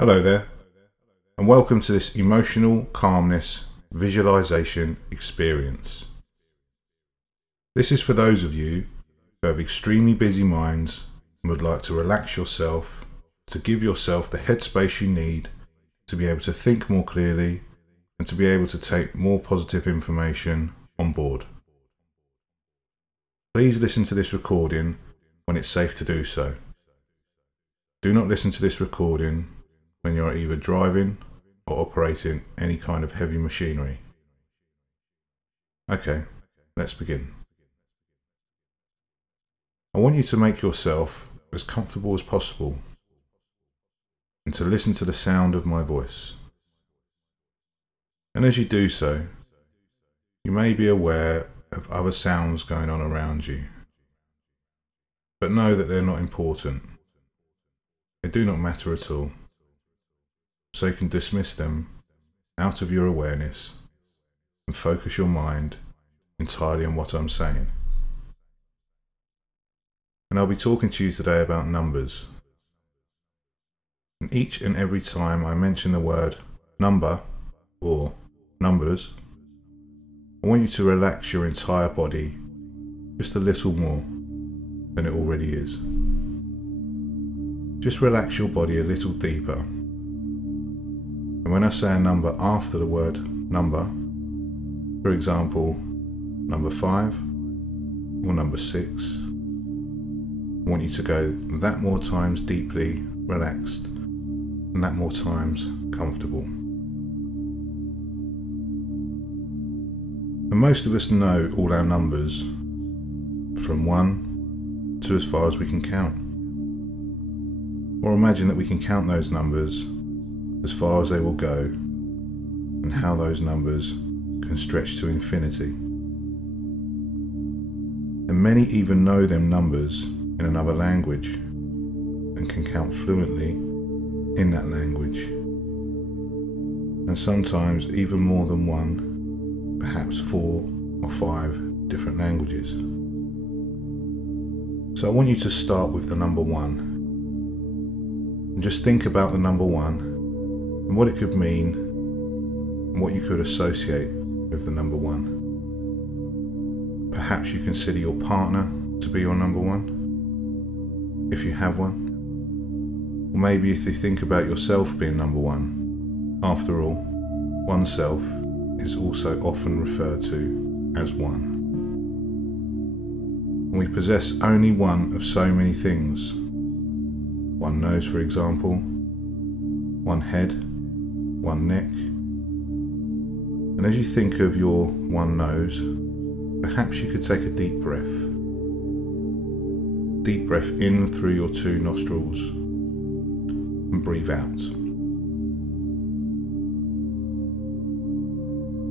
Hello there, and welcome to this emotional calmness visualization experience. This is for those of you who have extremely busy minds and would like to relax yourself, to give yourself the headspace you need to be able to think more clearly and to be able to take more positive information on board. Please listen to this recording when it's safe to do so. Do not listen to this recording when you're either driving or operating any kind of heavy machinery. Okay, let's begin. I want you to make yourself as comfortable as possible and to listen to the sound of my voice. And as you do so, you may be aware of other sounds going on around you, but know that they're not important. They do not matter at all. So you can dismiss them out of your awareness and focus your mind entirely on what I'm saying. And I'll be talking to you today about numbers. And each and every time I mention the word number or numbers, I want you to relax your entire body just a little more than it already is. Just relax your body a little deeper. And when I say a number after the word number, for example, number 5 or number 6, I want you to go that more times deeply relaxed and that more times comfortable. And most of us know all our numbers from 1 to as far as we can count. Or imagine that we can count those numbers as far as they will go, and how those numbers can stretch to infinity. And many even know them numbers in another language and can count fluently in that language. And sometimes even more than one, perhaps 4 or 5 different languages. So I want you to start with the number 1. And just think about the number 1 and what it could mean and what you could associate with the number 1. Perhaps you consider your partner to be your number 1, if you have one. Or maybe if you think about yourself being number 1. After all, oneself is also often referred to as one. And we possess only one of so many things. One nose, for example, one head, one neck. And as you think of your one nose, perhaps you could take a deep breath. Deep breath in through your 2 nostrils and breathe out.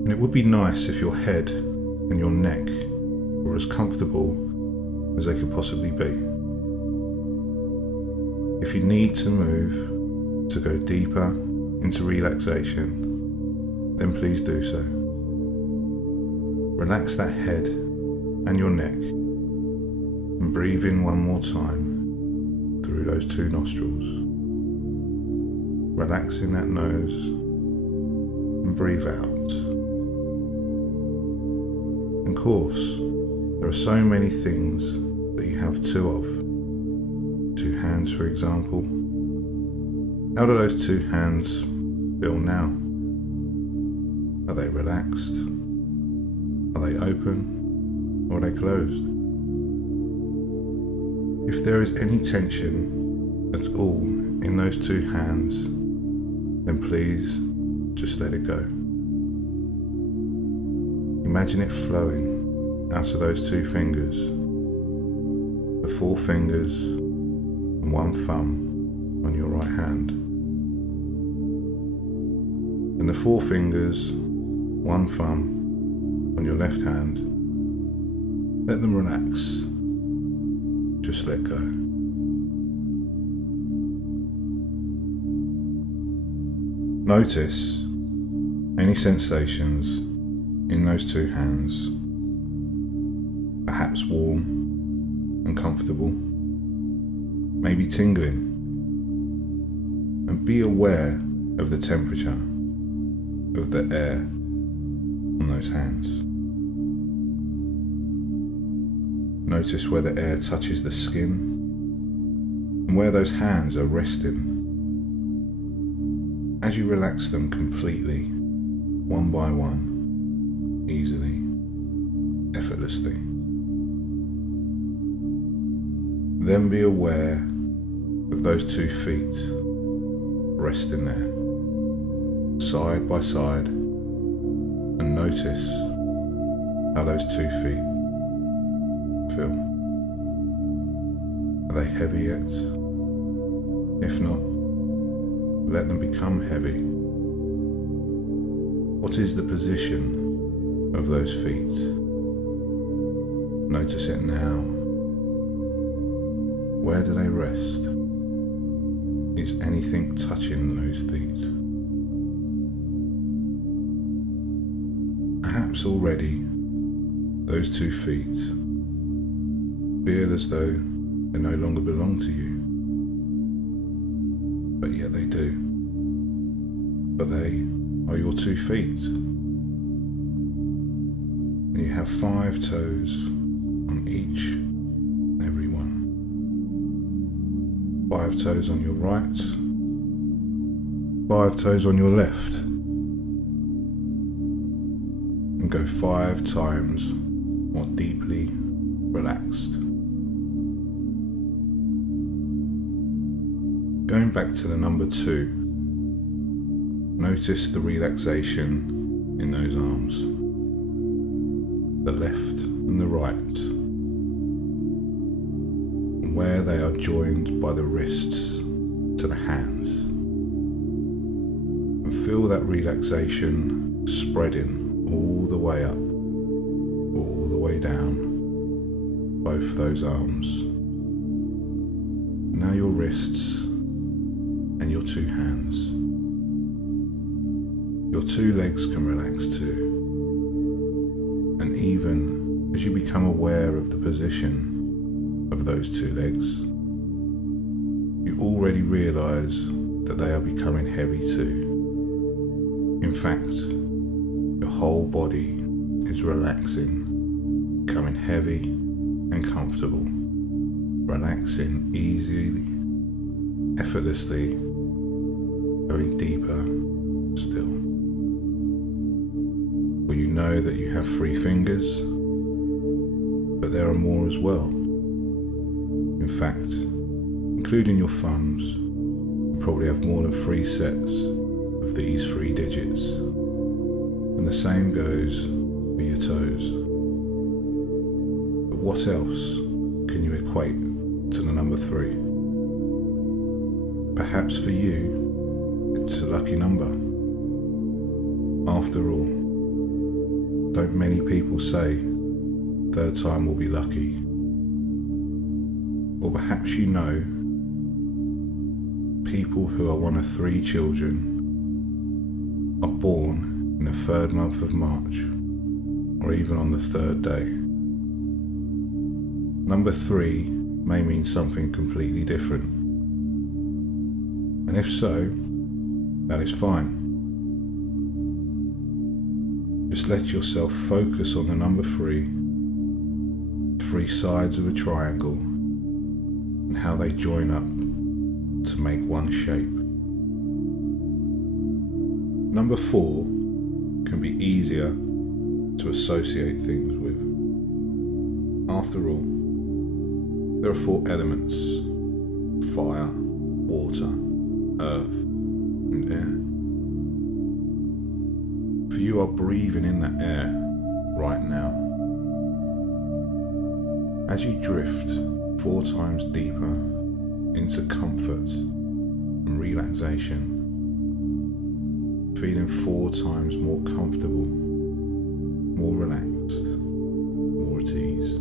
And it would be nice if your head and your neck were as comfortable as they could possibly be. If you need to move to go deeper into relaxation, then please do so. Relax that head and your neck and breathe in one more time through those 2 nostrils. Relaxing that nose and breathe out. Of course, there are so many things that you have 2 of. 2 hands, for example. How do those 2 hands feel now? Are they relaxed? Are they open? Or are they closed? If there is any tension at all in those 2 hands, then please just let it go. Imagine it flowing out of those 2 fingers, the 4 fingers and 1 thumb on your right hand. And the 4 fingers, 1 thumb on your left hand, let them relax. Just let go. Notice any sensations in those 2 hands, perhaps warm and comfortable, maybe tingling, and be aware of the temperature of the air on those hands. Notice where the air touches the skin and where those hands are resting. As you relax them completely, one by one, easily, effortlessly. Then be aware of those 2 feet resting there, side by side, and notice how those 2 feet feel. Are they heavy yet? If not, let them become heavy. What is the position of those feet? Notice it now. Where do they rest? Is anything touching those feet? Perhaps already those 2 feet feel as though they no longer belong to you, but yet they do. But they are your 2 feet, and you have 5 toes on each and every one. 5 toes on your right, 5 toes on your left, and go 5 times more deeply relaxed. Going back to the number 2, notice the relaxation in those arms, the left and the right, and where they are joined by the wrists to the hands. And feel that relaxation spreading all the way up, all the way down, both those arms. Now your wrists and your 2 hands. Your 2 legs can relax too. And even as you become aware of the position of those 2 legs, you already realize that they are becoming heavy too. In fact, your whole body is relaxing, becoming heavy and comfortable, relaxing easily, effortlessly, going deeper still. For you know that you have 3 fingers, but there are more as well. In fact, including your thumbs, you probably have more than 3 sets of these 3 digits. And the same goes for your toes. But what else can you equate to the number 3? Perhaps for you, it's a lucky number. After all, don't many people say 3rd time will be lucky? Or perhaps you know people who are one of 3 children are born in the 3rd month of March, or even on the 3rd day. Number 3 may mean something completely different. And if so, that is fine. Just let yourself focus on the number 3 sides of a triangle, and how they join up to make one shape. Number 4 can be easier to associate things with. After all, there are 4 elements: fire, water, earth, and air. For you are breathing in that air right now. As you drift 4 times deeper into comfort and relaxation, feeling 4 times more comfortable, more relaxed, more at ease.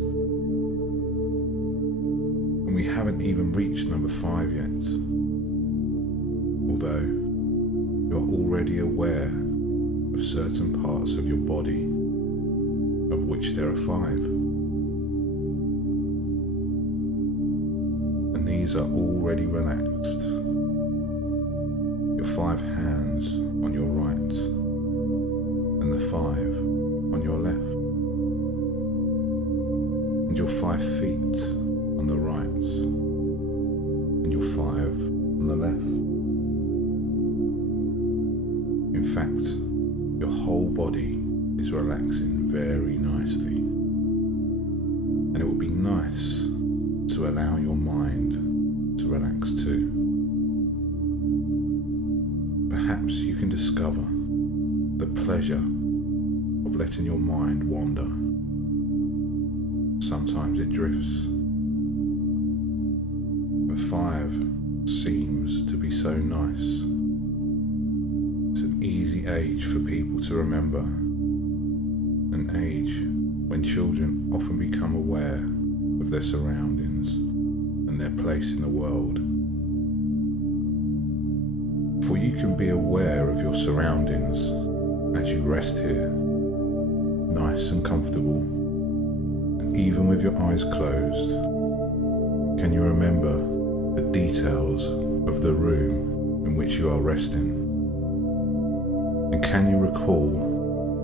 And we haven't even reached number 5 yet, although you're already aware of certain parts of your body, of which there are 5. And these are already relaxed. 5 hands on your right and the 5 on your left, and your 5 feet on the right and your 5 on the left. In fact, your whole body is relaxing very nicely, and it will be nice to allow your mind to relax too. Perhaps you can discover the pleasure of letting your mind wander. Sometimes it drifts, but 5 seems to be so nice. It's an easy age for people to remember, an age when children often become aware of their surroundings and their place in the world. For you can be aware of your surroundings as you rest here, nice and comfortable, and even with your eyes closed, can you remember the details of the room in which you are resting? And can you recall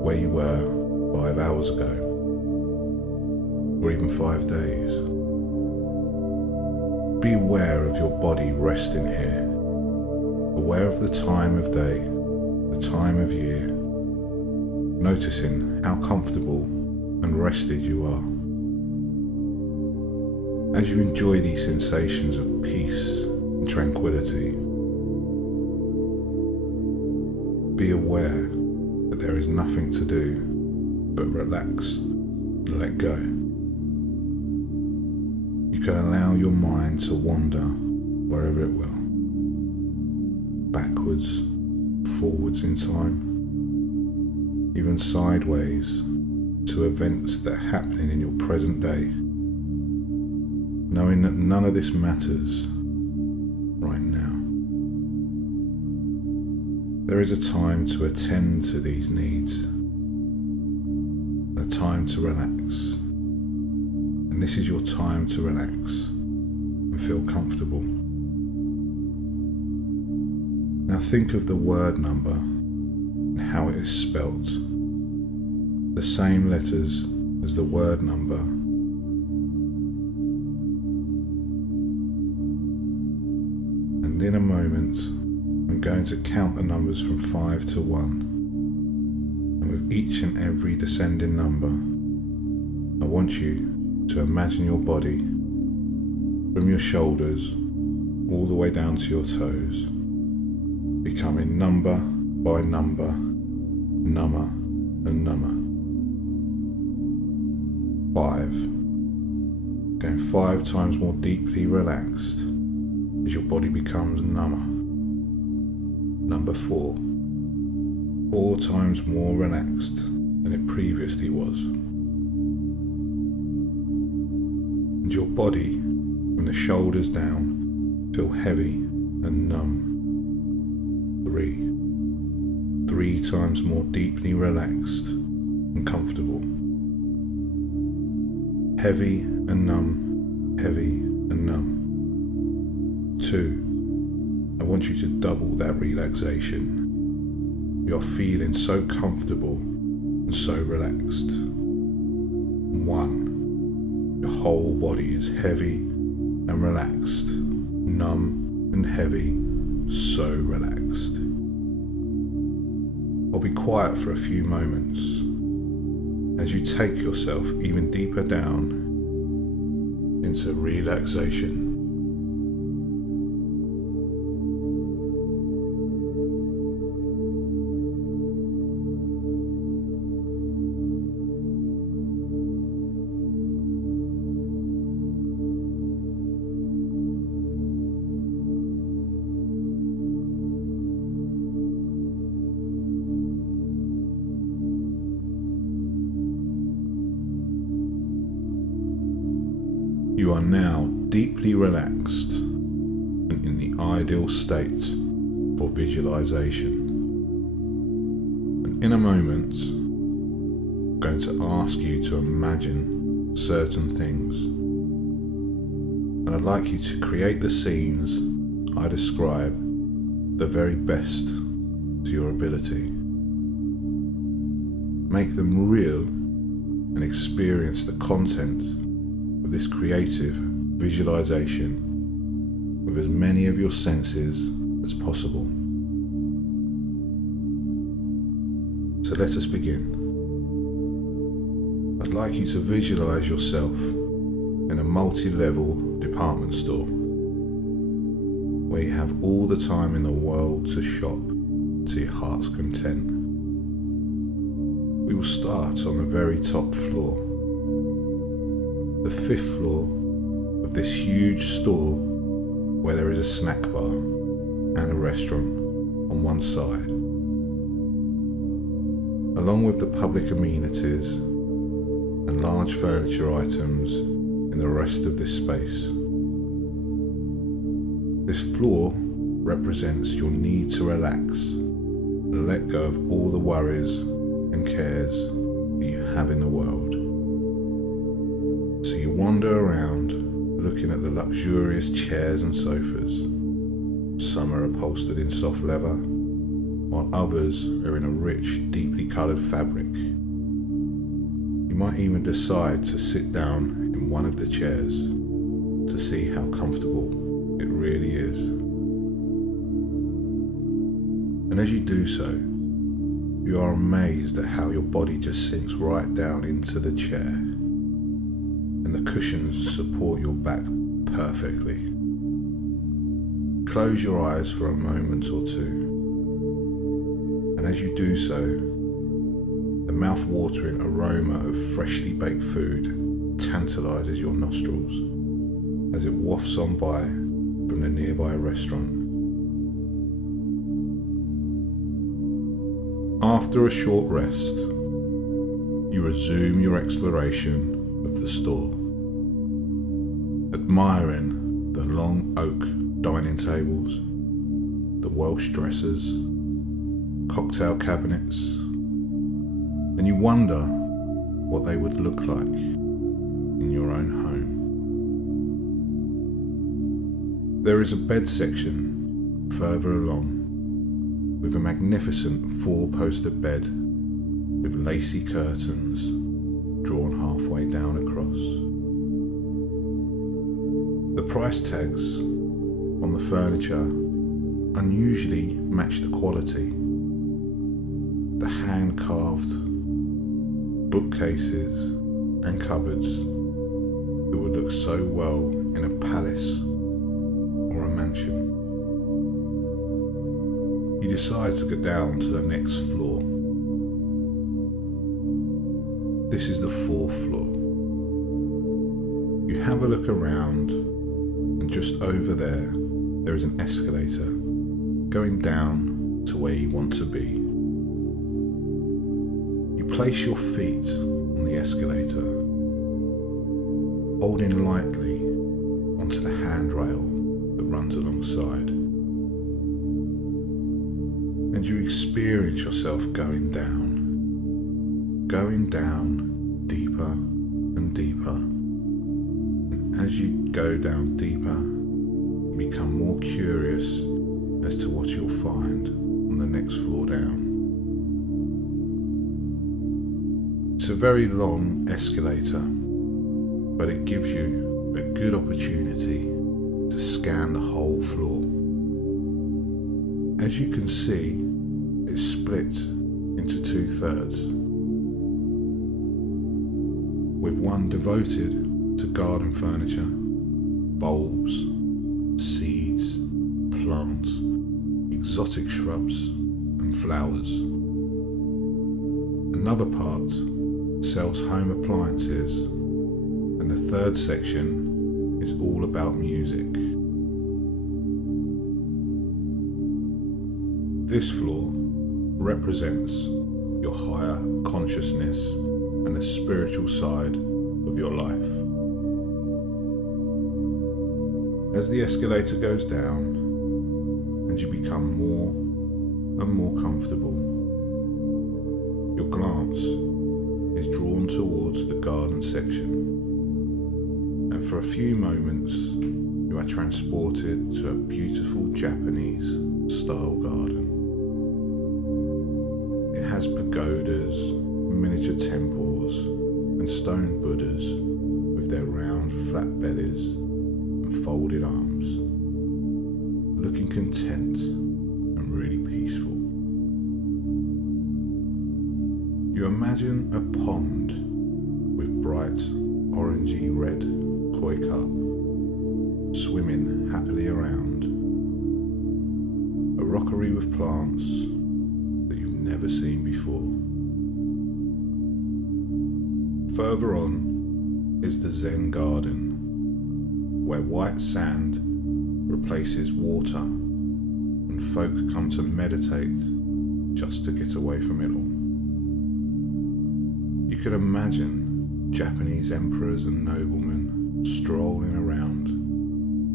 where you were 5 hours ago, or even 5 days? Be aware of your body resting here, aware of the time of day, the time of year, noticing how comfortable and rested you are. As you enjoy these sensations of peace and tranquility, be aware that there is nothing to do but relax and let go. You can allow your mind to wander wherever it will, backwards, forwards in time, even sideways to events that are happening in your present day, knowing that none of this matters right now. There is a time to attend to these needs, a time to relax, and this is your time to relax and feel comfortable. Now think of the word number and how it is spelt, the same letters as the word number. And in a moment, I'm going to count the numbers from 5 to 1, and with each and every descending number, I want you to imagine your body from your shoulders all the way down to your toes, becoming number by number, number and number. 5, going 5 times more deeply relaxed as your body becomes number. Number 4, 4 times more relaxed than it previously was. And your body, from the shoulders down, feel heavy and numb. 3 times more deeply relaxed and comfortable. Heavy and numb, heavy and numb. 2, I want you to double that relaxation. You're feeling so comfortable and so relaxed. 1, your whole body is heavy and relaxed, numb and heavy, so relaxed. I'll be quiet for a few moments as you take yourself even deeper down into relaxation. You are now deeply relaxed and in the ideal state for visualization. And in a moment, I'm going to ask you to imagine certain things. And I'd like you to create the scenes I describe the very best to your ability. Make them real and experience the content of this creative visualization with as many of your senses as possible. So let us begin. I'd like you to visualize yourself in a multi-level department store where you have all the time in the world to shop to your heart's content. We will start on the very top floor, the 5th floor of this huge store where there is a snack bar and a restaurant on one side, along with the public amenities and large furniture items in the rest of this space. This floor represents your need to relax and let go of all the worries and cares that you have in the world. So you wander around looking at the luxurious chairs and sofas. Some are upholstered in soft leather, while others are in a rich, deeply coloured fabric. You might even decide to sit down in one of the chairs to see how comfortable it really is. And as you do so, you are amazed at how your body just sinks right down into the chair, and the cushions support your back perfectly. Close your eyes for a moment or two, and as you do so, the mouth-watering aroma of freshly baked food tantalizes your nostrils as it wafts on by from the nearby restaurant. After a short rest, you resume your exploration of the store, admiring the long oak dining tables, the Welsh dressers, cocktail cabinets, and you wonder what they would look like in your own home. There is a bed section further along with a magnificent 4-poster bed with lacy curtains drawn halfway down across. The price tags on the furniture unusually match the quality. The hand-carved bookcases and cupboards that would look so well in a palace or a mansion. You decide to go down to the next floor. This is the 4th floor. You have a look around, and just over there is an escalator going down to where you want to be. You place your feet on the escalator, holding lightly onto the handrail that runs alongside, and you experience yourself going down deeper and deeper. And as you go down deeper, you become more curious as to what you'll find on the next floor down. It's a very long escalator, but it gives you a good opportunity to scan the whole floor. As you can see, it's split into 2/3, with one devoted to garden furniture, bulbs, seeds, plants, exotic shrubs and flowers. Another part sells home appliances, and the 3rd section is all about music. This floor represents your higher consciousness and the spiritual side of your life. As the escalator goes down and you become more and more comfortable, your glance is drawn towards the garden section, and for a few moments you are transported to a beautiful Japanese style garden. It has pagodas, miniature temples, and stone Buddhas with their round flat bellies and folded arms, looking content and really peaceful. You imagine a pond with bright orangey red koi carp swimming happily around, a rockery with plants that you've never seen before. Further on is the Zen garden, where white sand replaces water and folk come to meditate just to get away from it all. You can imagine Japanese emperors and noblemen strolling around,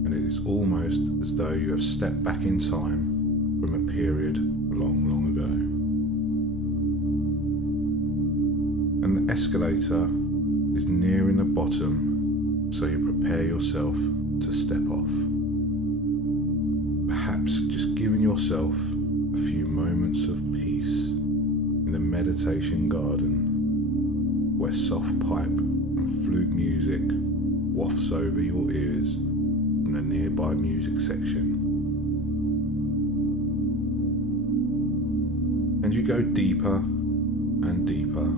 and it is almost as though you have stepped back in time from a period long, long ago. And the escalator is nearing the bottom, so you prepare yourself to step off. Perhaps just giving yourself a few moments of peace in the meditation garden, where soft pipe and flute music wafts over your ears from the nearby music section. And you go deeper and deeper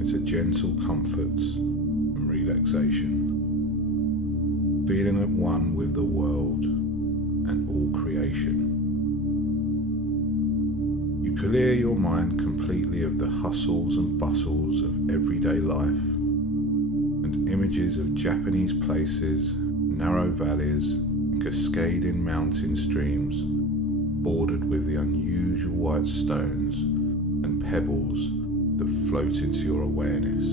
into gentle comfort and relaxation, feeling at one with the world and all creation. You clear your mind completely of the hustles and bustles of everyday life, and images of Japanese places, narrow valleys, and cascading mountain streams bordered with the unusual white stones and pebbles that float into your awareness.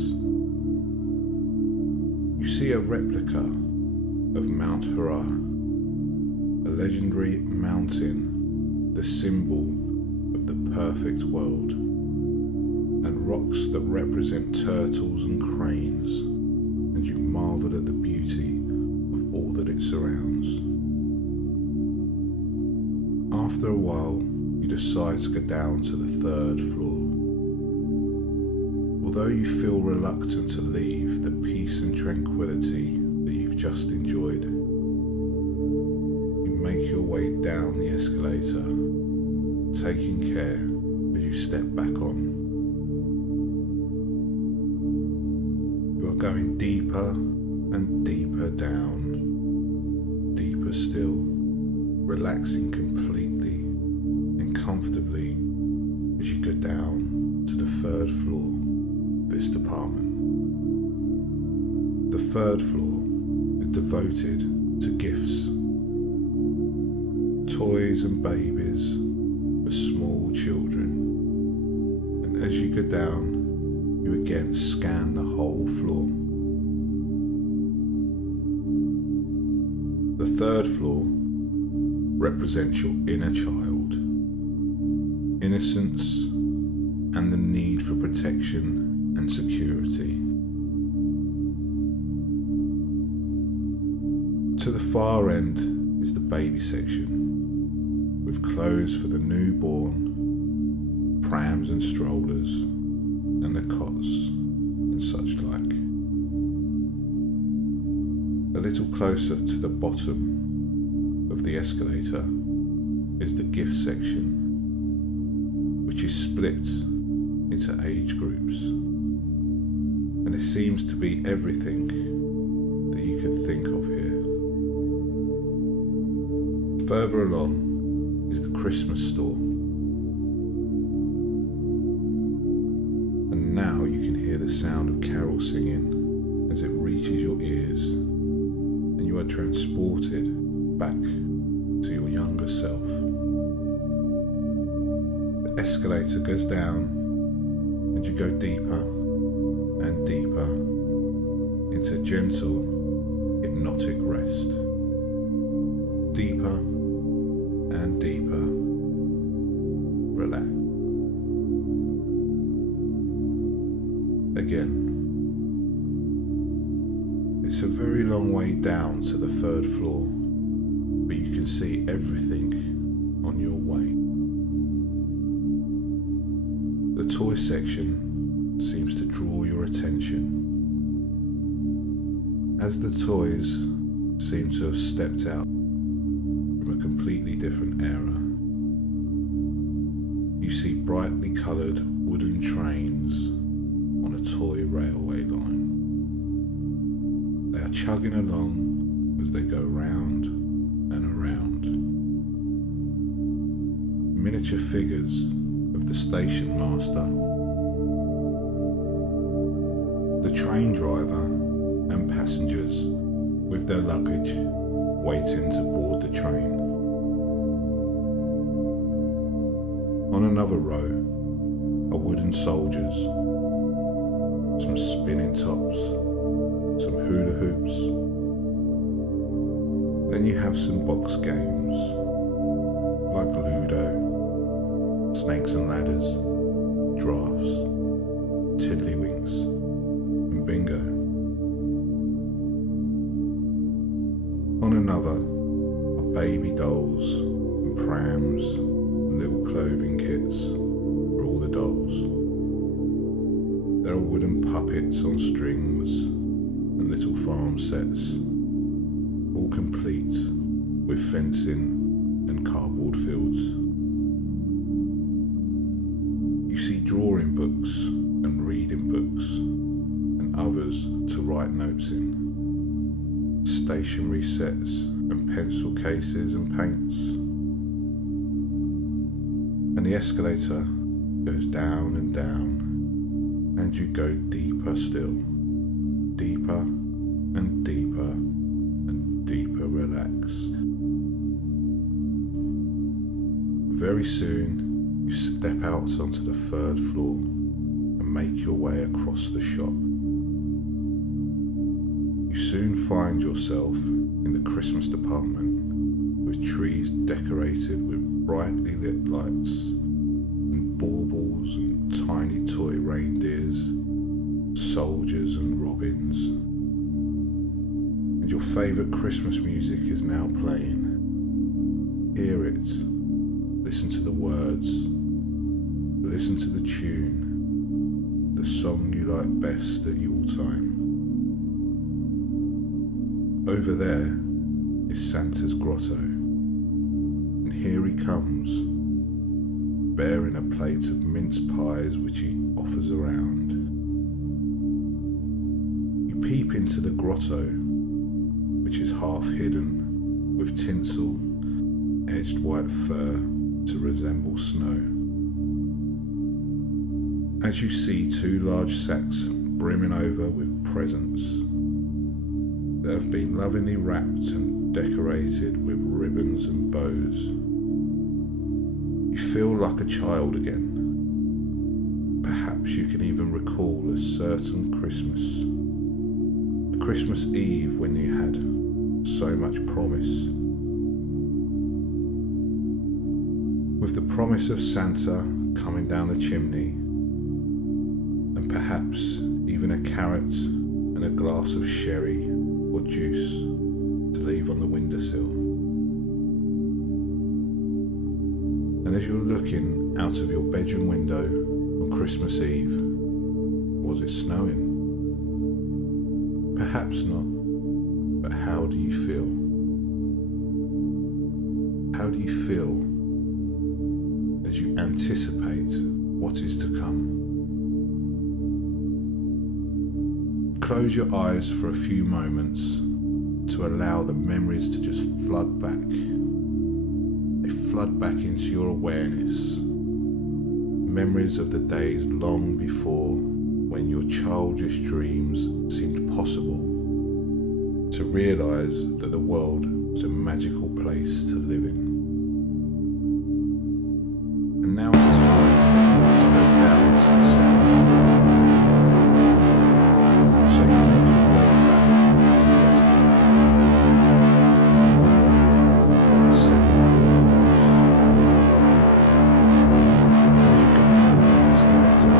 You see a replica of Mount Hara, a legendary mountain, the symbol of the perfect world, and rocks that represent turtles and cranes, and you marvel at the beauty of all that it surrounds. After a while, you decide to go down to the third floor. Although you feel reluctant to leave the peace and tranquility that you've just enjoyed, you make your way down the escalator, taking care as you step back on. You are going deeper and deeper down, deeper still, relaxing completely and comfortably as you go down to the third floor of this department. The third floor is devoted to gifts, toys and babies for small children, and as you go down, you again scan the whole floor. The third floor represents your inner child, innocence, and the need for protection and security. To the far end is the baby section, with clothes for the newborn, prams and strollers, and the cots and such like. A little closer to the bottom of the escalator is the gift section, which is split into age groups, and there seems to be everything that you could think of here. Further along is the Christmas store, and now you can hear the sound of carol singing as it reaches your ears, and you are transported back to your younger self. The escalator goes down, and you go deeper and deeper into gentle, hypnotic rest. Deeper and deeper, relax. Again, it It's a very long way down to the third floor, but you can see everything on your way. The toy section seems to draw your attention, as the toys seem to have stepped out from a completely different era. You see brightly coloured wooden trains on a toy railway line. They are chugging along as they go round and around. Miniature figures of the station master, the train driver and passengers with their luggage waiting to board the train. On another row are wooden soldiers, some spinning tops, some hula hoops. Then you have some box games like Ludo, Snakes and Ladders, Drafts, Tiddlywinks and Bingo. On another are baby dolls and prams and little clothing kits for all the dolls. There are wooden puppets on strings and little farm sets, all complete with fencing and cardboard fields. You see drawing books and reading books and others to write notes in, stationery sets and pencil cases and paints. And the escalator goes down and down, and you go deeper still, deeper and deeper and deeper relaxed. Very soon you step out onto the third floor and make your way across the shop. You soon find yourself in the Christmas department with trees decorated with brightly lit lights and baubles and tiny toy reindeers, soldiers and robins. And your favourite Christmas music is now playing. Hear it, listen to the words, listen to the tune, the song you like best at Yuletime. Over there is Santa's grotto, and here he comes, bearing a plate of mince pies which he offers around. You peep into the grotto, which is half hidden with tinsel, edged white fur to resemble snow. As you see two large sacks brimming over with presents that have been lovingly wrapped and decorated with ribbons and bows. You feel like a child again. Perhaps you can even recall a certain Christmas, a Christmas Eve when you had so much promise. With the promise of Santa coming down the chimney, and perhaps even a carrot and a glass of sherry or juice to leave on the windowsill. And as you're looking out of your bedroom window on Christmas Eve, was it snowing? Perhaps not, but how do you feel? How do you feel as you anticipate what is to come? Close your eyes for a few moments to allow the memories to just flood back. They flood back into your awareness. Memories of the days long before when your childish dreams seemed possible, to realise that the world was a magical place to live in. And now it's time to go down to the second floor. So you make your way back to the escalator. On the second floor. As you get down the escalator,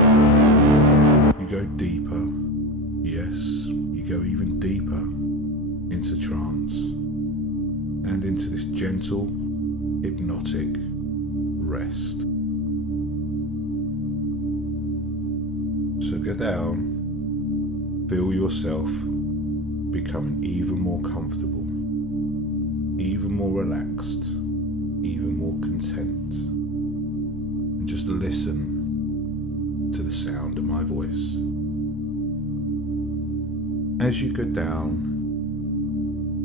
you go deeper. Yes, you go even deeper. rest. So go down, feel yourself becoming even more comfortable, even more relaxed, even more content. And just listen to the sound of my voice. As you go down,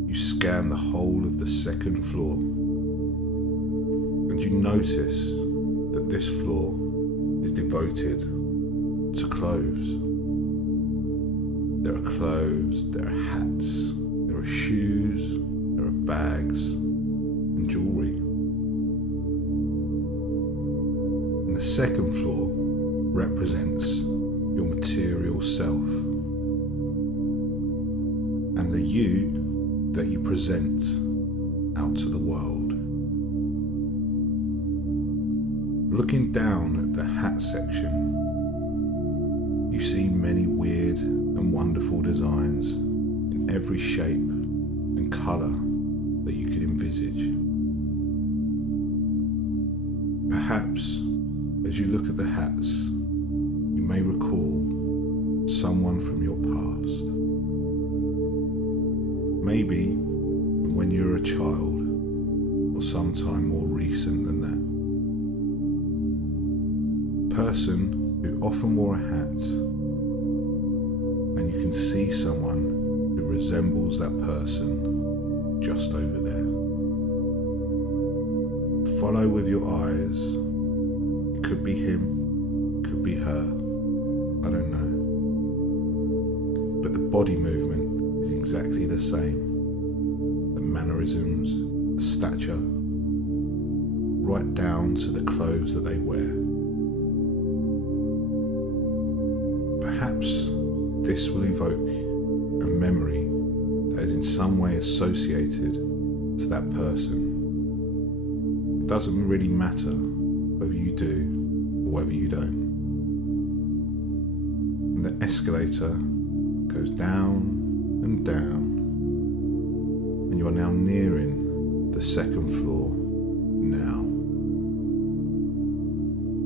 you scan the whole of the second floor, and you notice that this floor is devoted to clothes. There are clothes, there are hats, there are shoes, there are bags and jewellery. And the second floor represents your material self and the you that you present out to the world. Looking down at the hat section, you see many weird and wonderful designs in every shape and colour that you could envisage. Perhaps as you look at the hats, you may recall someone from your past. Maybe when you were a child, or sometime more recent than that. Person who often wore a hat, and you can see someone who resembles that person just over there. Follow with your eyes. It could be him, could be her, I don't know. But the body movement is exactly the same. The mannerisms, the stature, right down to the clothes that they wear. Perhaps this will evoke a memory that is in some way associated to that person. It doesn't really matter whether you do or whether you don't. And the escalator goes down and down, and you are now nearing the second floor now,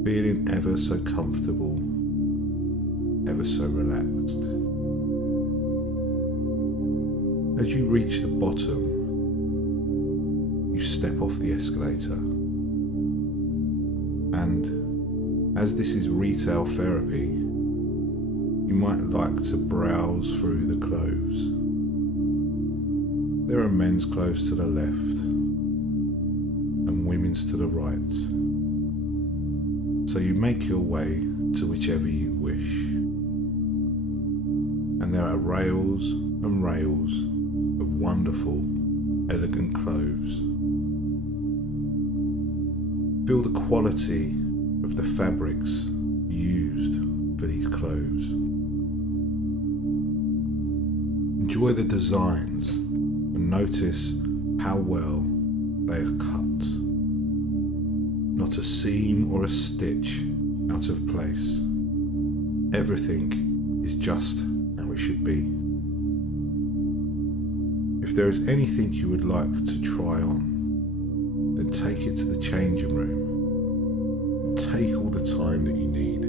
feeling ever so comfortable, ever so relaxed. As you reach the bottom, you step off the escalator, and as this is retail therapy, you might like to browse through the clothes. There are men's clothes to the left and women's to the right, so you make your way to whichever you wish. And there are rails and rails of wonderful, elegant clothes. Feel the quality of the fabrics used for these clothes. Enjoy the designs and notice how well they are cut. Not a seam or a stitch out of place. Everything is just how it should be. If there is anything you would like to try on, then take it to the changing room. Take all the time that you need.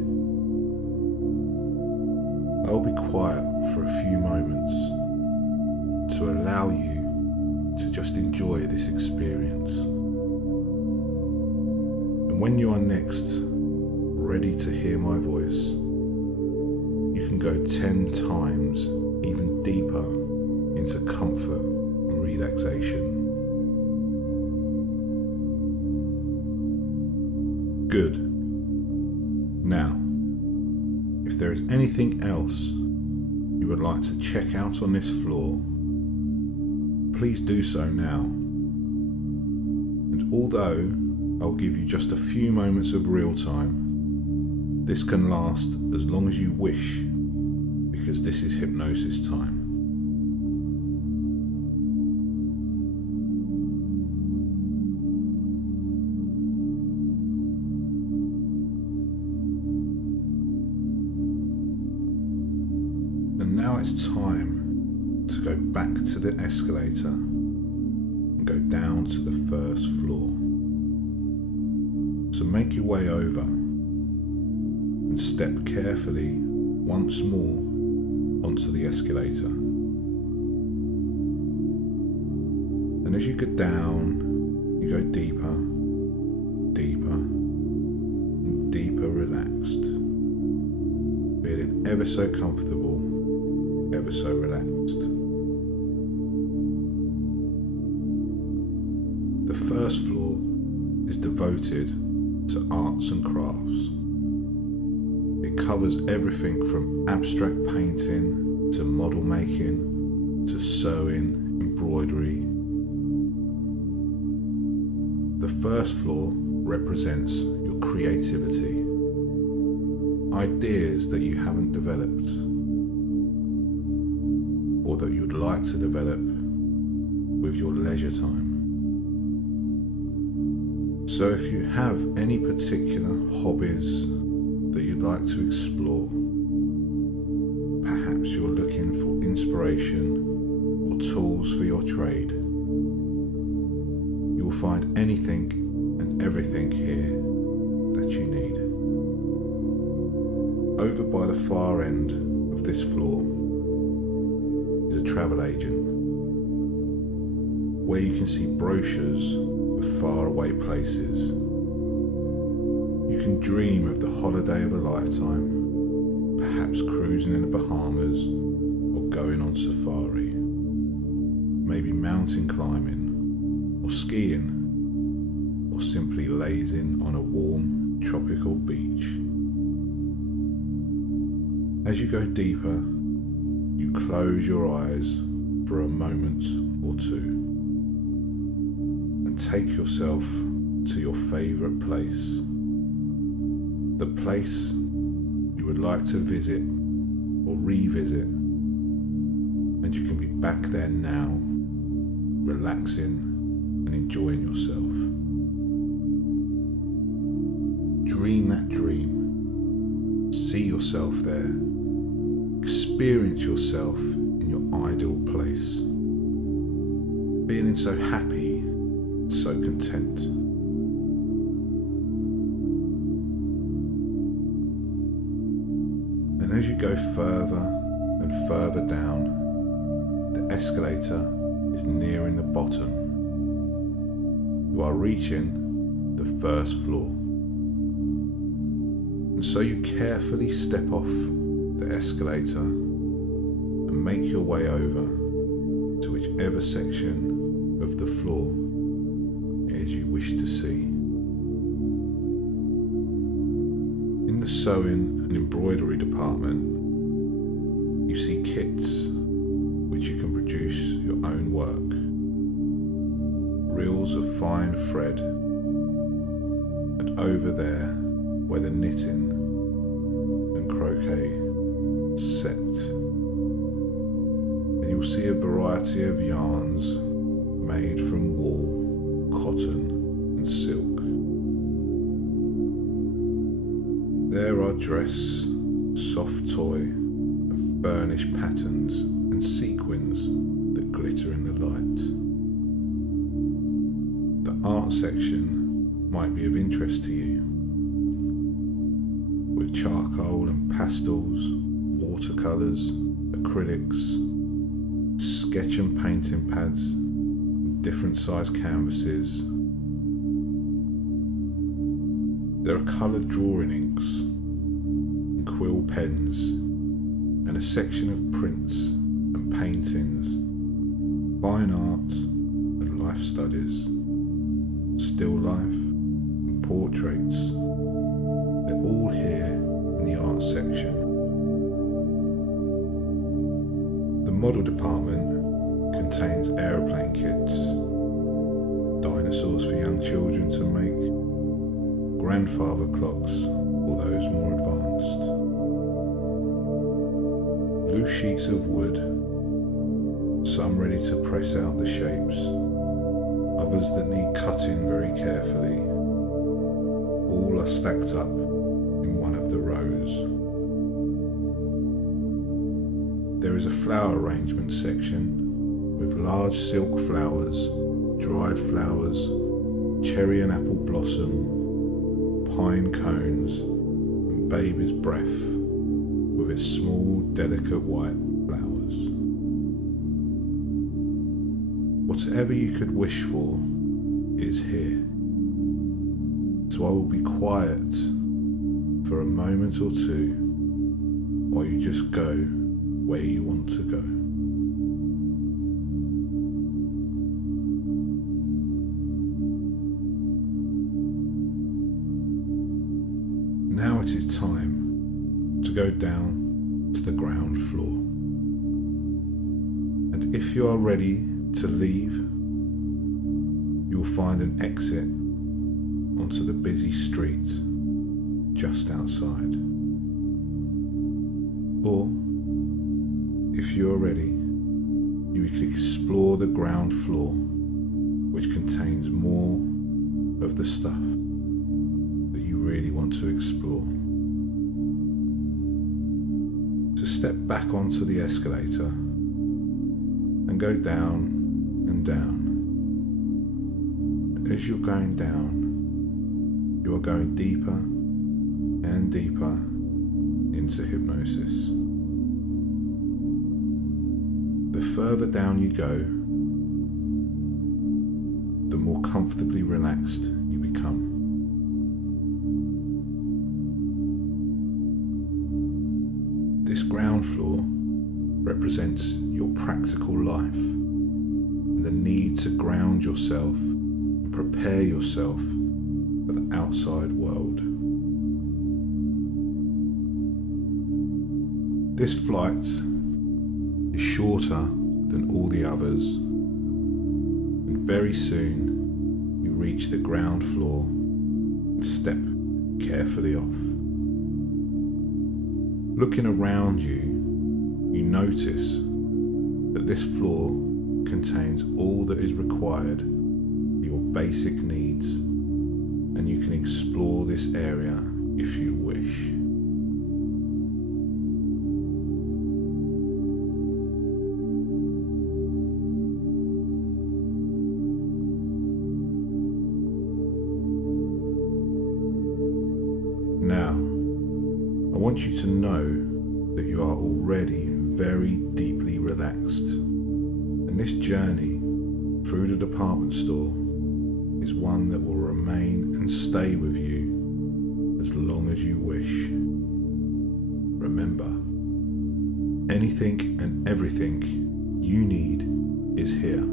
I'll be quiet for a few moments to allow you to just enjoy this experience. And when you are next ready to hear my voice, you can go 10 times even deeper into comfort and relaxation. Good. Now, if there is anything else you would like to check out on this floor, please do so now. And although I'll give you just a few moments of real time, this can last as long as you wish, because this is hypnosis time. And now it's time to go back to the escalator and go down to the first floor. So make your way over and step carefully once more onto the escalator. And as you go down, you go deeper, deeper, and deeper relaxed, feeling ever so comfortable, ever so relaxed. The first floor is devoted to arts and crafts. It covers everything from abstract painting to model making to sewing, embroidery. The first floor represents your creativity, ideas that you haven't developed or that you'd like to develop with your leisure time. So if you have any particular hobbies that you'd like to explore, perhaps you're looking for inspiration or tools for your trade, you will find anything and everything here that you need. Over by the far end of this floor is a travel agent, where you can see brochures of faraway places. You can dream of the holiday of a lifetime, perhaps cruising in the Bahamas or going on safari, maybe mountain climbing or skiing, or simply lazing on a warm tropical beach. As you go deeper, you close your eyes for a moment or two and take yourself to your favourite place, the place you would like to visit or revisit, and you can be back there now, relaxing and enjoying yourself. Dream that dream. See yourself there. Experience yourself in your ideal place, feeling so happy, so content. And as you go further and further down, the escalator is nearing the bottom. You are reaching the first floor. And so you carefully step off the escalator and make your way over to whichever section of the floor it is you wish to see. In the sewing and embroidery department, you see kits which you can produce your own work, reels of fine thread, and over there where the knitting and croquet set, and you'll see a variety of yarns made from wool, cotton and silk. There are dress, soft toy and burnished patterns and sequins that glitter in the light. The art section might be of interest to you, with charcoal and pastels, watercolours, acrylics, sketch and painting pads, different size canvases. There are coloured drawing inks and quill pens, and a section of prints and paintings, fine art and life studies, still life and portraits. They're all here in the art section. The model department contains aeroplane kits, dinosaurs for young children to make, grandfather clocks for those more advanced, loose sheets of wood, some ready to press out the shapes, others that need cutting very carefully. All are stacked up in one of the rows. There is a flower arrangement section with large silk flowers, dried flowers, cherry and apple blossom, pine cones and baby's breath with its small, delicate white flowers. Whatever you could wish for is here. So I will be quiet for a moment or two while you just go where you want to go. Now it is time to go down to the ground floor. And if you are ready to leave, you will find an exit onto the busy street just outside. Or, if you are ready, you can explore the ground floor, which contains more of the stuff that you really want to explore. So step back onto the escalator and go down and down. And as you're going down, you are going deeper and deeper into hypnosis. The further down you go, the more comfortably relaxed you become. This ground floor represents your practical life and the need to ground yourself and prepare yourself for the outside world. This flight is shorter than all the others, and very soon you reach the ground floor and step carefully off. Looking around you, you notice that this floor contains all that is required for your basic needs, and you can explore this area if you wish. Now, I want you to know that you are already very deeply relaxed, and this journey through the department store is one that will remain and stay with you as long as you wish. Remember, anything and everything you need is here.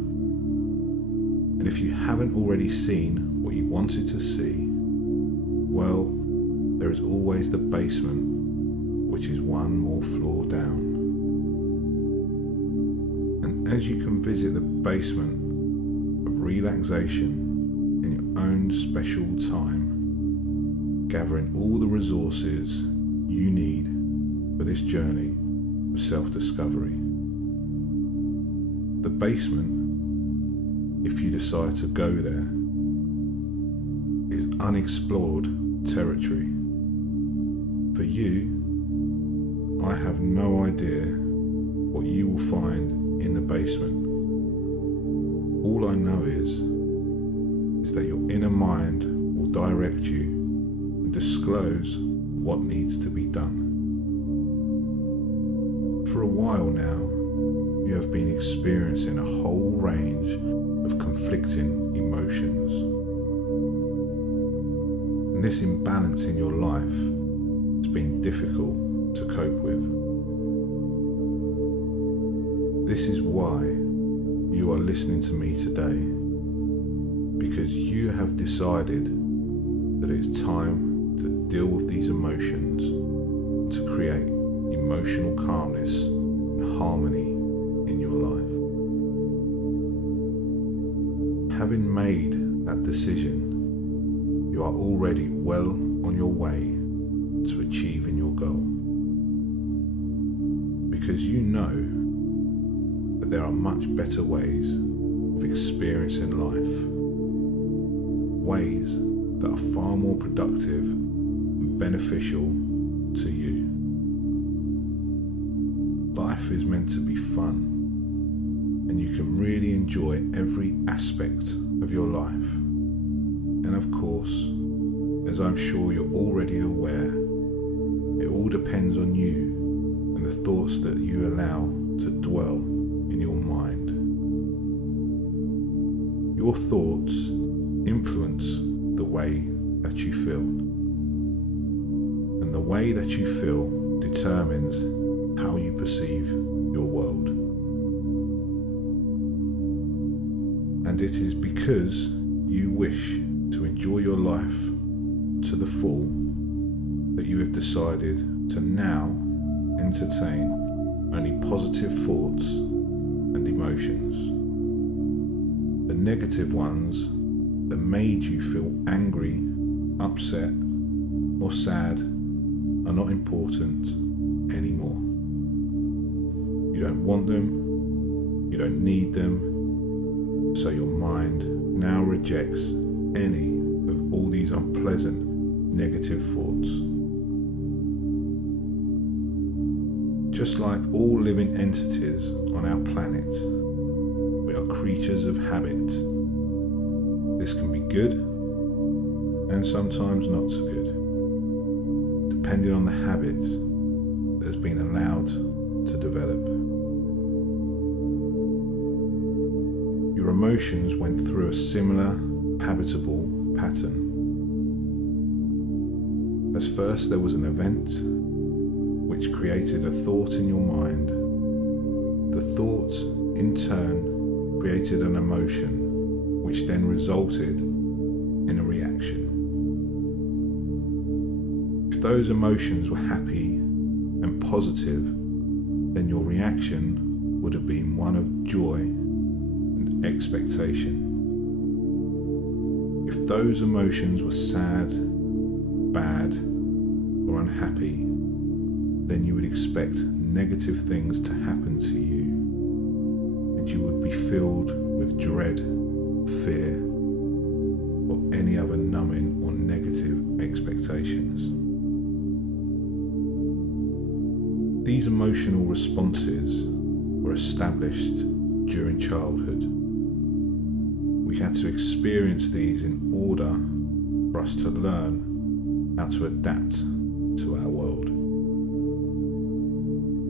And if you haven't already seen what you wanted to see, well, there is always the basement, which is one more floor down. And as you can visit the basement of relaxation in your own special time, gathering all the resources you need for this journey of self-discovery. The basement, if you decide to go there, is unexplored territory. For you, I have no idea what you will find in the basement. All I know is that your inner mind will direct you and disclose what needs to be done. For a while now, you have been experiencing a whole range of conflicting emotions. And this imbalance in your life has been difficult to cope with. This is why you are listening to me today, because you have decided that it's time to deal with these emotions, to create emotional calmness and harmony in your life. Having made that decision, you are already well on your way to achieving your goal. Because you know that there are much better ways of experiencing life. Ways that are far more productive and beneficial to you. Life is meant to be fun, and you can really enjoy every aspect of your life. And of course, as I'm sure you're already aware, it all depends on you and the thoughts that you allow to dwell in your mind. Your thoughts influence the way that you feel, and the way that you feel determines how you perceive your world. And it is because you wish to enjoy your life to the full that you have decided to now entertain only positive thoughts and emotions. The negative ones that made you feel angry, upset, or sad are not important anymore. You don't want them, you don't need them, so your mind now rejects any of all these unpleasant negative thoughts. Just like all living entities on our planet, we are creatures of habit. This can be good and sometimes not so good, depending on the habit that has been allowed to develop. Your emotions went through a similar habitable pattern. As first there was an event which created a thought in your mind. The thought in turn created an emotion which then resulted in a reaction. If those emotions were happy and positive, then your reaction would have been one of joy and expectation. If those emotions were sad, bad, or unhappy, then you would expect negative things to happen to you, and you would be filled with dread, fear, or any other numbing or negative expectations. These emotional responses were established during childhood. We had to experience these in order for us to learn how to adapt to our world.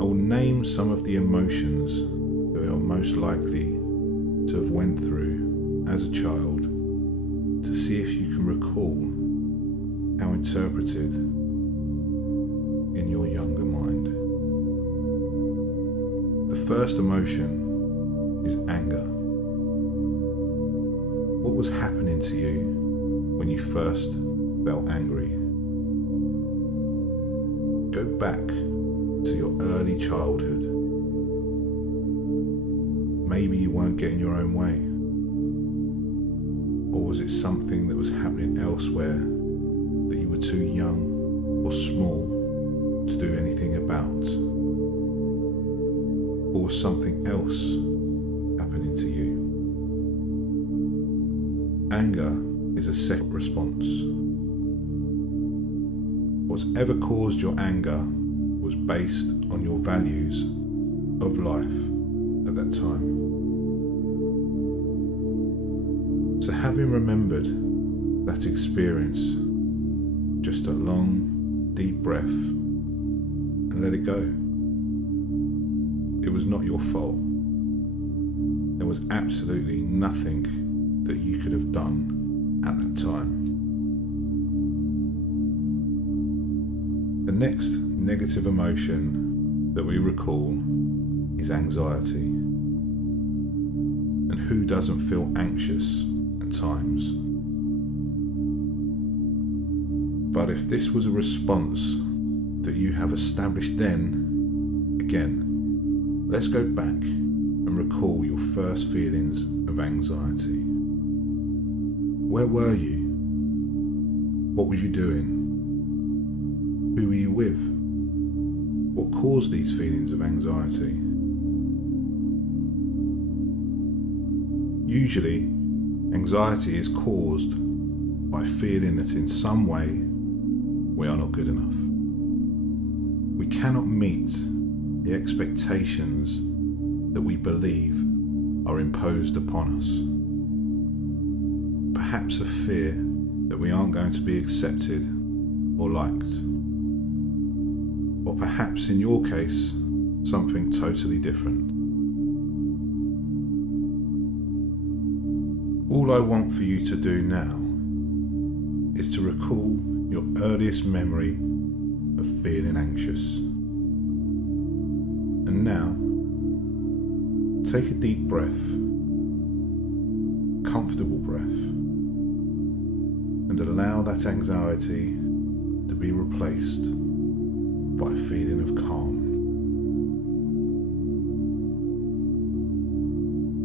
I will name some of the emotions that you are most likely to have went through as a child to see if you can recall how interpreted in your younger mind. The first emotion is anger. What was happening to you when you first felt angry? Go back to your early childhood. Maybe you weren't getting your own way. Or was it something that was happening elsewhere that you were too young or small to do anything about? Or was something else happening to you? Anger is a second response. Whatever caused your anger was based on your values of life at that time. So having remembered that experience, just a long, deep breath and let it go. It was not your fault. There was absolutely nothing that you could have done at that time. The next negative emotion that we recall is anxiety. And who doesn't feel anxious at times? But if this was a response that you have established then, again, let's go back and recall your first feelings of anxiety. Where were you? What was you doing? Who were you with? What caused these feelings of anxiety? Usually, anxiety is caused by feeling that in some way we are not good enough. We cannot meet the expectations that we believe are imposed upon us. Perhaps a fear that we aren't going to be accepted or liked. Or perhaps in your case, something totally different. All I want for you to do now is to recall your earliest memory of feeling anxious. And now, take a deep breath, comfortable breath, and allow that anxiety to be replaced by a feeling of calm.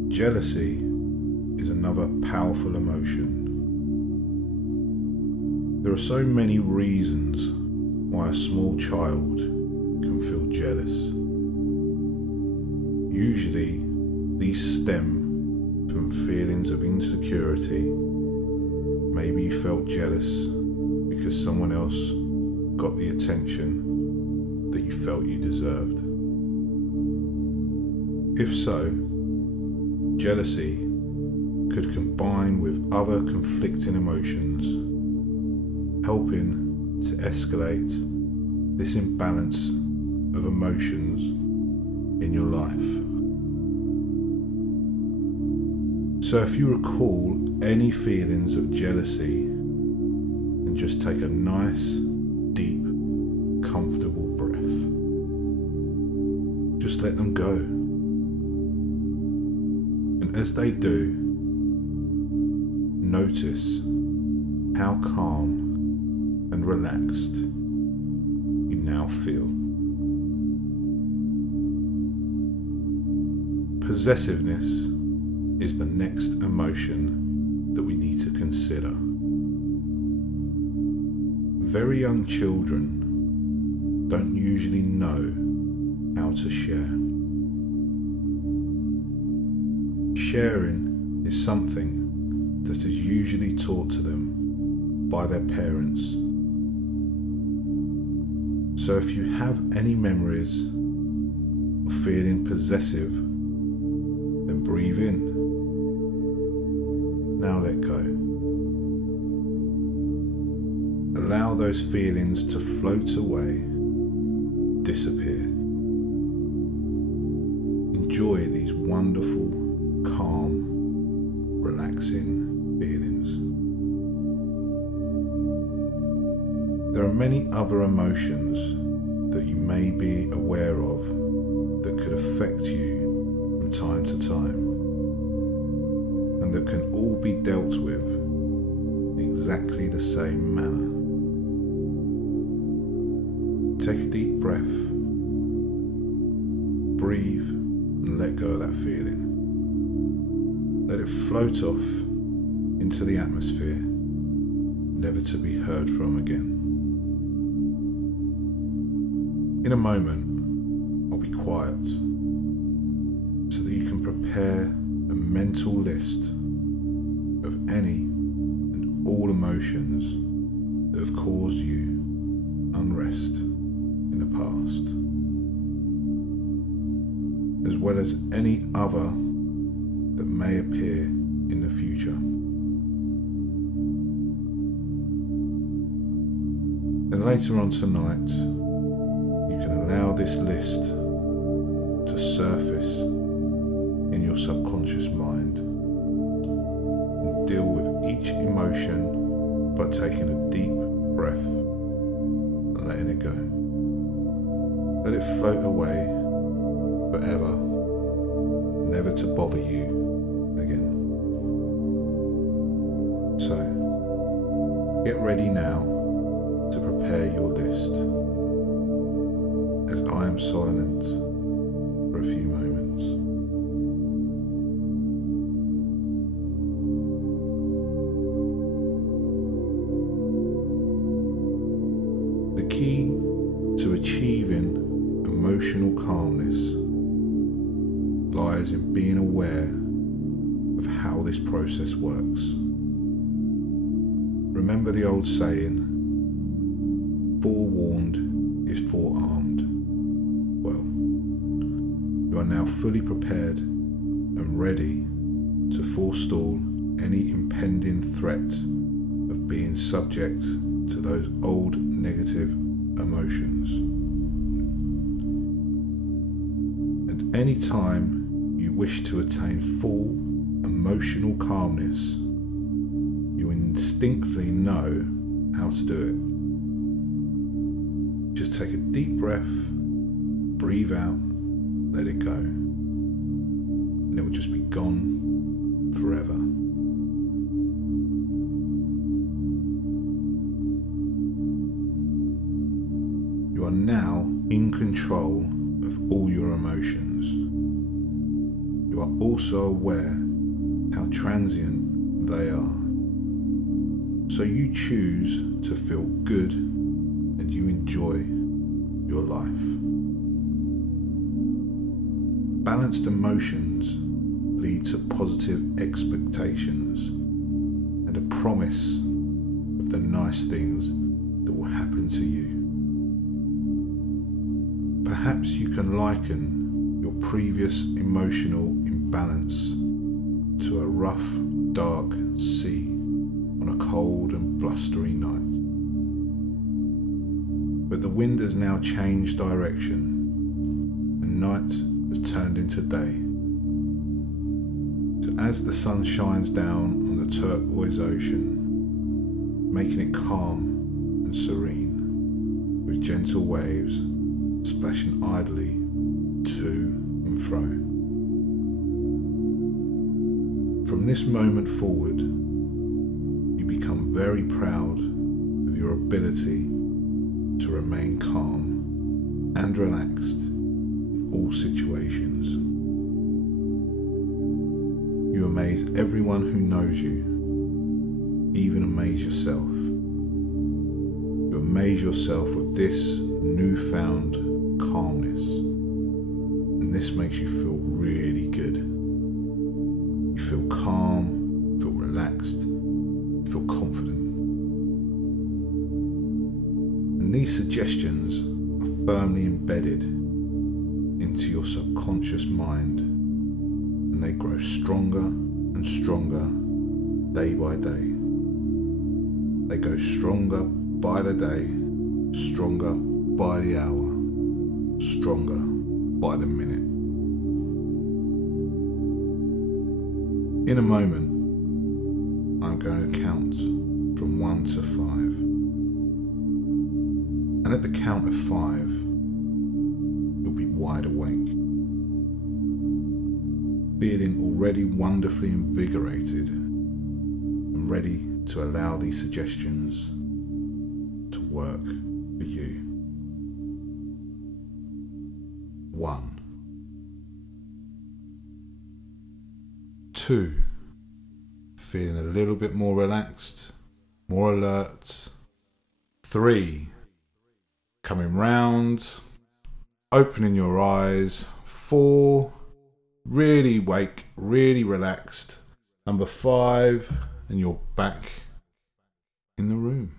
Jealousy is another powerful emotion. There are so many reasons why a small child can feel jealous. Usually, these stem from feelings of insecurity. Maybe you felt jealous because someone else got the attention that you felt you deserved. If so, jealousy could combine with other conflicting emotions, helping to escalate this imbalance of emotions in your life. So if you recall any feelings of jealousy, then just take a nice, deep, comfortable breath. Just let them go. And as they do, notice how calm and relaxed you now feel. Possessiveness is the next emotion that we need to consider. Very young children don't usually know how to share. Sharing is something that is usually taught to them by their parents. So if you have any memories of feeling possessive, then breathe in. Now let go. Allow those feelings to float away, disappear. Enjoy these wonderful, calm, relaxing feelings. There are many other emotions that you may be aware of that could affect you from time to time, and that can all be dealt with in exactly the same manner. Take a deep breath, breathe, and let go of that feeling. Let it float off into the atmosphere, never to be heard from again. In a moment, I'll be quiet so that you can prepare a mental list of any and all emotions that have caused you unrest in the past, as well as any other that may appear in the future. Then later on tonight, you can allow this list to surface in your subconscious mind and deal with each emotion by taking a deep breath and letting it go. Let it float away forever, never to bother you again. So, get ready now to prepare your list as I am silent for a few moments. The key to achieving emotional calmness lies in being aware of how this process works. Remember the old saying, forewarned is forearmed. Well, you are now fully prepared and ready to forestall any impending threat of being subject to those old negative emotions. And any time you wish to attain full emotional calmness, you instinctively know how to do it. Just take a deep breath, breathe out, let it go, and it will just be gone forever. You are now in control of all your emotions. You are also aware how transient they are. So you choose to feel good and you enjoy your life. Balanced emotions lead to positive expectations and a promise of the nice things that will happen to you. Perhaps you can liken your previous emotional imbalance to a rough, dark sea on a cold and blustery night. But the wind has now changed direction and night has turned into day. So as the sun shines down on the turquoise ocean, making it calm and serene, with gentle waves splashing idly to and fro. From this moment forward, you become very proud of your ability to remain calm and relaxed in all situations. You amaze everyone who knows you, even amaze yourself. You amaze yourself with this newfound calmness, and this makes you feel really good. You feel calm, feel relaxed, feel confident. And these suggestions are firmly embedded into your subconscious mind, and they grow stronger and stronger day by day. They go stronger by the day, stronger by the hour, stronger by the minute. In a moment, I'm going to count from 1 to 5. And at the count of 5, you'll be wide awake, feeling already wonderfully invigorated and ready to allow these suggestions to work for you. 1. 2. Feeling a little bit more relaxed, more alert. 3. Coming round, opening your eyes. 4. Really awake, really relaxed. Number 5, and you're back in the room.